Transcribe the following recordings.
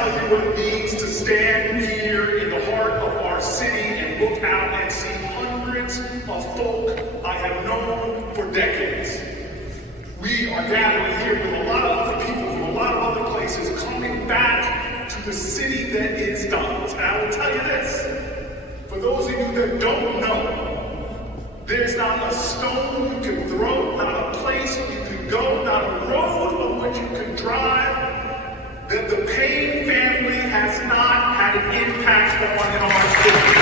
tell you what it means to stand here in the heart of our city and look out and see hundreds of folk I have known for decades. We are gathering here with a lot of other people from a lot of other places coming back to the city that is Don's. And I will tell you this, for those of you that don't know, there's not a stone you can throw, not a place you can go, not a road on which you can drive that the Payne family has not had an impact on in our city.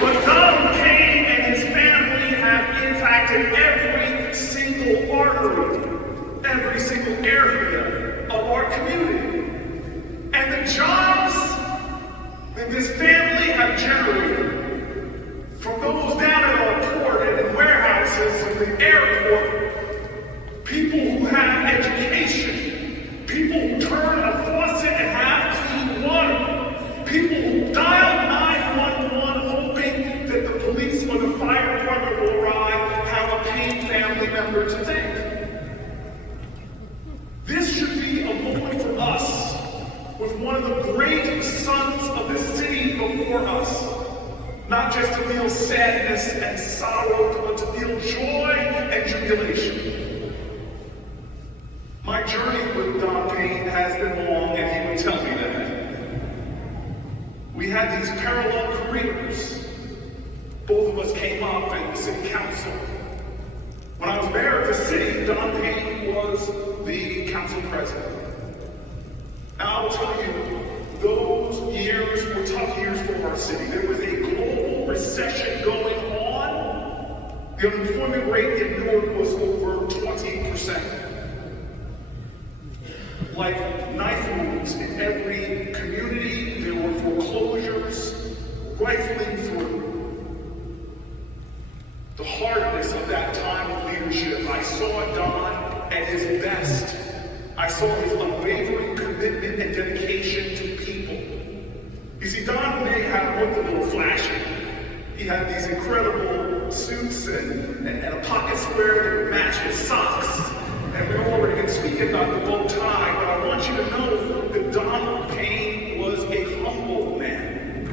But Donald Payne and his family have impacted every single artery, every single area of our community. And the jobs that this family have generated, from those down at our port and in warehouses and the airport, people who have education, people who turn a faucet and have clean water, people who dial 911 hoping that the police or the fire department will arrive, have a Payne family member to thank. This should be a moment for us, with one of the great sons of the city before us, not just to feel sadness and sorrow, but to feel joy and jubilation. My journey with Don Payne has been long, and he would tell me that. We had these parallel careers. Both of us came up in city council. When I was mayor of the city, Don Payne was the council president. Now I will tell you, those years were tough years for our city. There was a global recession going on. The unemployment rate in Newark was over 20%. Like knife wounds in every community, there were foreclosures rifling through. The hardness of that time of leadership, I saw Don at his best. I saw his unwavering commitment and dedication to people. You see, Don may have looked a little flashy. He had these incredible suits and a pocket square that would match his socks. And we've already been speaking about the bow tie, but I want you to know that Donald Payne was a humble man.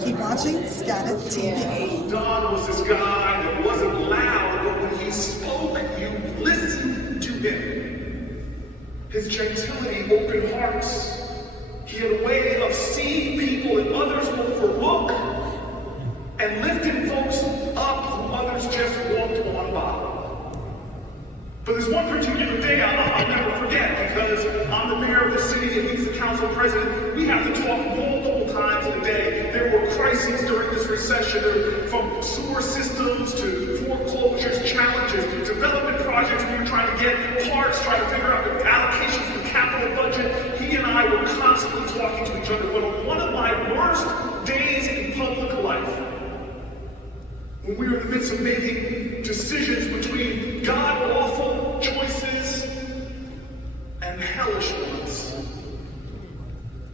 Keep watching SkadekTV. Don was this guy that wasn't loud, but when he spoke, you listened to him. His gentility opened hearts. He had a way of seeing people that others overlook and lifting folks up who others just walked on by. But there's one particular day I'll never forget, because I'm the mayor of the city and he's the council president. We have to talk multiple times in a day. There were crises during this recession, from sewer systems to foreclosures, challenges, development projects. We were trying to get parts, trying to figure out the allocations for the capital budget. He and I were constantly talking to each other. But on one of my worst days in public life, when we were in the midst of making decisions between God-awful choices and hellish ones,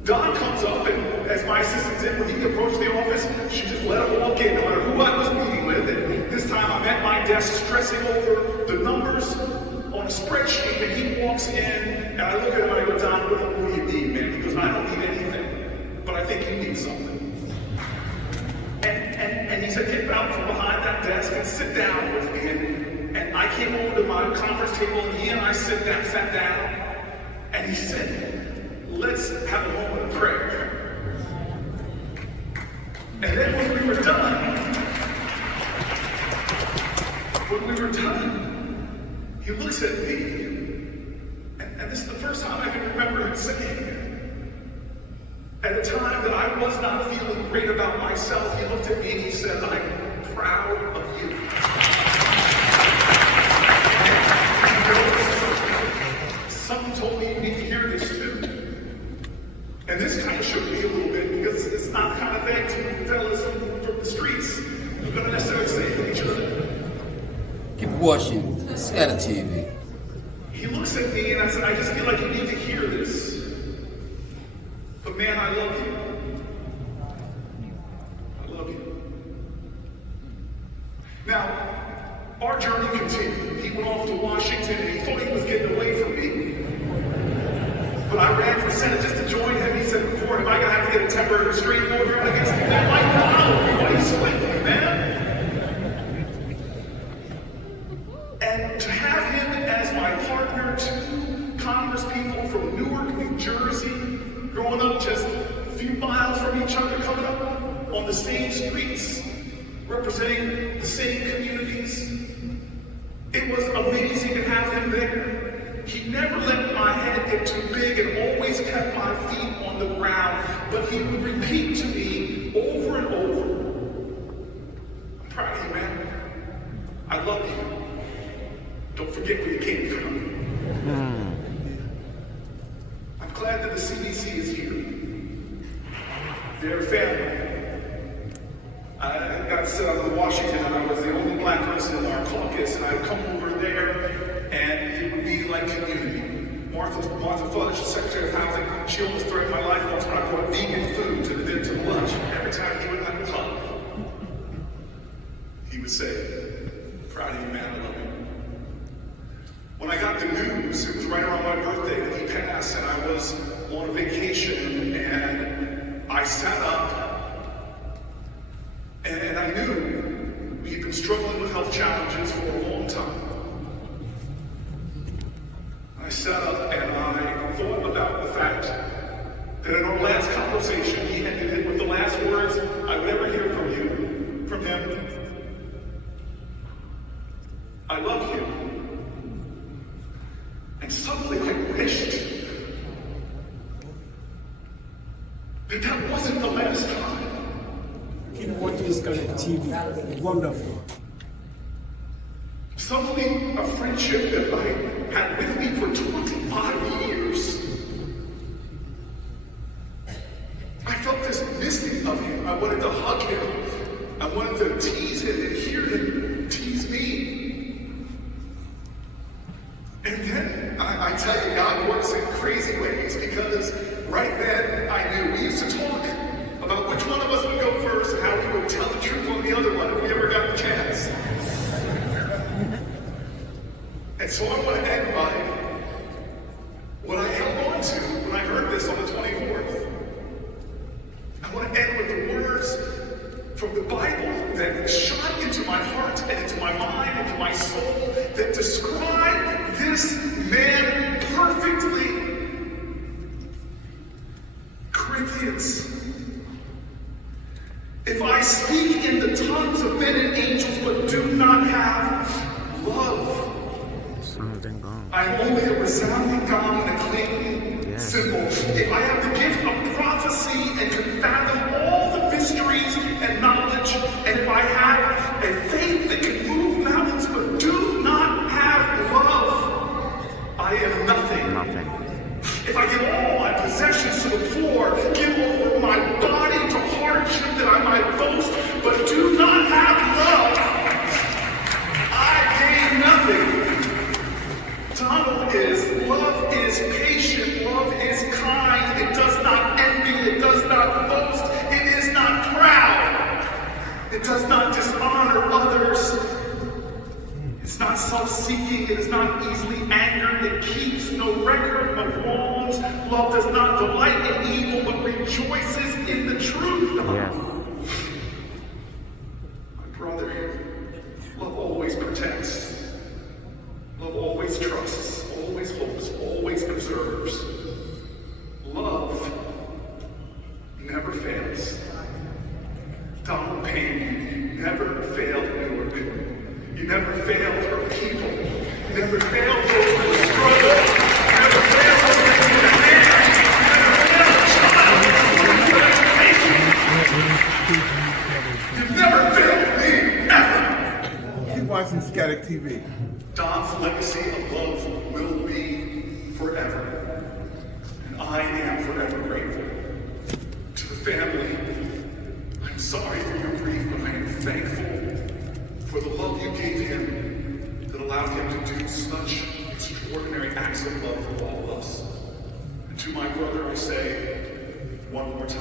Don comes up, and as my assistant did when he approached the office, she just let him walk in, no matter who I was meeting with. And this time I'm at my desk stressing over the numbers on a spreadsheet, and he walks in, and I look at him and I go, Don, what do you need, man? He goes, I don't need anything, but I think you need something. And he said, get out from behind that desk and sit down with me. And I came over to my conference table, and he and I sat down, and he said, let's have a moment of prayer. And then when we were done, he looks at me, and this is the first time I can remember him saying, at a time that I was not feeling great about myself, he looked at me and he said, I'm proud of you. Someone told me you need to hear this too. And this kind of shook me a little bit, because it's not the kind of thing two fellas from the streets are going to necessarily say to each other. Keep watching SkadekTV. He looks at me and I said, I just feel like you need to hear this. But man, I love you. I love you. Now, our journey continued. He went off to Washington and he thought he was getting away from me. But I ran for Senate just to join him. He said, Cory, am I going to have to get a temporary restraining order against him? That might follow me. Why are you sweating, man? And to have him as my partner, two congresspeople from Newark, New Jersey, growing up just a few miles from each other, coming up on the same streets, representing the same communities. It was amazing to have him there. He never let my head get too big and always kept my feet on the ground, but he would repeat to me over and over, I'm proud of you, man. I love you. Don't forget where you came from. I'm glad that the CDC is here. They're family. I got set up in Washington and I was the only black person in our caucus, and I'd come over there and it would be like community. Martha Fudge, the Secretary of Housing, she almost threatened my life once when I brought vegan food to the lunch. Every time he would have a hug, he would say, proud of you, man, I love you. When I got the news, it was right around my birthday that he passed, and I was on a vacation, and I sat up, and I knew he'd been struggling with health challenges for a long time. I sat up and I thought about the fact that in our last conversation, he ended it with the last words I would ever hear from him. I love you. And suddenly I wished that that wasn't the last time. Keep watching SkadekTV. Wonderful. Suddenly, a friendship that I had with me for 25 years. I felt this missing of him. I wanted to hug him. I wanted to tease him and hear him tease me. And then, I tell you, God works in crazy ways, because right then I knew. We used to talk about which one of us would go first and how we would tell the truth on the other one if we ever got the chance. And so I want to end by what I held on to when I heard this on the 24th. I want to end with the words from the Bible that shot into my heart and into my mind, into my soul, that describe this man perfectly. Corinthians. If I speak in the tongues of men and angels but do not have love, I am only a resounding gong and a clanging cymbal. If I have the gift of prophecy and can fathom all the mysteries and knowledge, and if I have a faith that can move mountains but do not have love, I am nothing. If I give all my possessions to the poor, give over my body to hardship that I might boast, but do not have love, I gain nothing. Donald is, love is patient, love is kind, it does not envy, it does not boast, it is not proud, it does not dishonor others, it's not self-seeking, it is not easily angered, it keeps no record of wrongs, love does not delight in evil, but rejoices in the truth. My brother, love always protects. Love always trusts, always hopes, always preserves. Love never fails. Donald Payne, you never failed Newark. You never failed our people. You never failed those who were struggling. You never failed those who were in hands. You never failed me, ever. Keep watching SkadekTV. Don's legacy of love will be forever, and I am forever grateful. To the family, I'm sorry for your grief, but I am thankful for the love you gave him that allowed him to do such extraordinary acts of love for all of us. And to my brother, I say one more time,